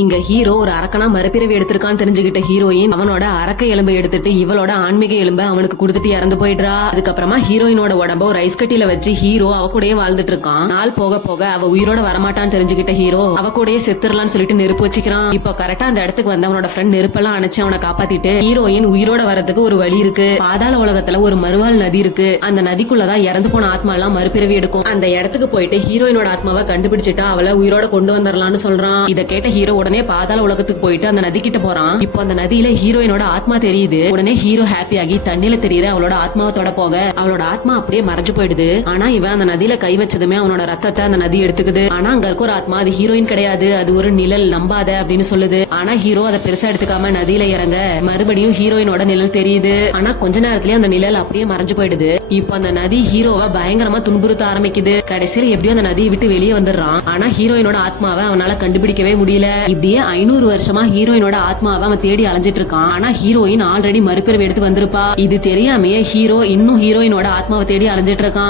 இங்க ஹீரோ ஒரு அரக்கனா மறுபிறவி எடுத்திருக்கான்னு தெரிஞ்சுக்கிட்ட ஹீரோயின் அவனோட அரக்க எலும்பை எடுத்துட்டு இவளோட ஆன்மீக எலும்பை அவனுக்கு கொடுத்துட்டு இறந்து போயிடுறா. அதுக்கப்புறமா ஹீரோயினோட உடம்ப ஒரு ஐஸ் கட்டியில வச்சு ஹீரோ அவ கூடயே வாழ்ந்துட்டு இருக்கான். நாள் போக போக அவ உயிரோட வரமாட்டான்னு தெரிஞ்சுக்கிட்ட ஹீரோ அவ கூடயே செத்துறலான்னு சொல்லிட்டு நெருப்பு வச்சுக்கிறான். இப்போ கரெக்டா அந்த இடத்துக்கு வந்து அவனோட ஃப்ரெண்ட் நெருப்பெல்லாம் அணைச்சு அவனை காப்பாத்திட்டு ஹீரோயின் உயிரோட வரதுக்கு ஒரு வழி இருக்கு. பாதாள உலகத்துல ஒரு மறுவாழ் நதி இருக்கு. அந்த நதிக்குள்ளதான் இறந்து போன ஆத்மா எல்லாம் மறுபிறவி எடுக்கும். அந்த இடத்துக்கு போயிட்டு ஹீரோயினோட ஆத்மாவை கண்டுபிடிச்சிட்டா அவளை உயிரோட கொண்டு வந்துடலாம்னு சொல்றான். இதை கேட்ட ஹீரோ உடனே பாதாள உலகத்துக்கு போயிட்டு அந்த நதி கிட்ட போறான். இப்போ அந்த நதியில ஹீரோயினோட ஆத்மா தெரியுது. உடனே ஹீரோ ஹாப்பி ஆகி தண்ணியில தெரியுற அவளோட ஆத்மாவை தொட போக அவளோட ஆத்மா அப்படியே மறைஞ்சு போயிடுது. ஆனா இவன் அந்த நதியில கை வச்சதுமே அவனோட ரத்தத்தை அந்த நதி எடுத்துக்குது. ஆனா அங்க இருக்க ஒரு ஆத்மா அது ஹீரோயின் கிடையாது, அது ஒரு நிழல், நம்பாத அப்படின்னு சொல்லுது. ஆனா ஹீரோ அதை பெருசா எடுத்துக்காம நதியில இறங்க மறுபடியும் ஹீரோயினோட நிழல் தெரியுது. ஆனா கொஞ்ச நேரத்திலேயே அந்த நிழல் அப்படியே மறைஞ்சு போயிடுது. இப்போ அந்த நதி ஹீரோவை பயங்கரமா துன்புறுத்த ஆரம்பிக்குது. கடைசியில் எப்படியும் அந்த நதியை விட்டு வெளியே வந்துடுறான். ஆனா ஹீரோயினோட ஆத்மாவை அவனால கண்டுபிடிக்கவே முடியல. இப்படியே 500 வருஷமா ஹீரோயினோட ஆத்மாவை அவன் தேடி அலைஞ்சிட்டு இருக்கான். ஆனா ஹீரோயின் ஆல்ரெடி மறுபிறவி எடுத்து வந்திருப்பா. இது தெரியாமையே ஹீரோ இன்னும் ஹீரோயினோட ஆத்மாவை தேடி அலைஞ்சிட்டு இருக்கான்.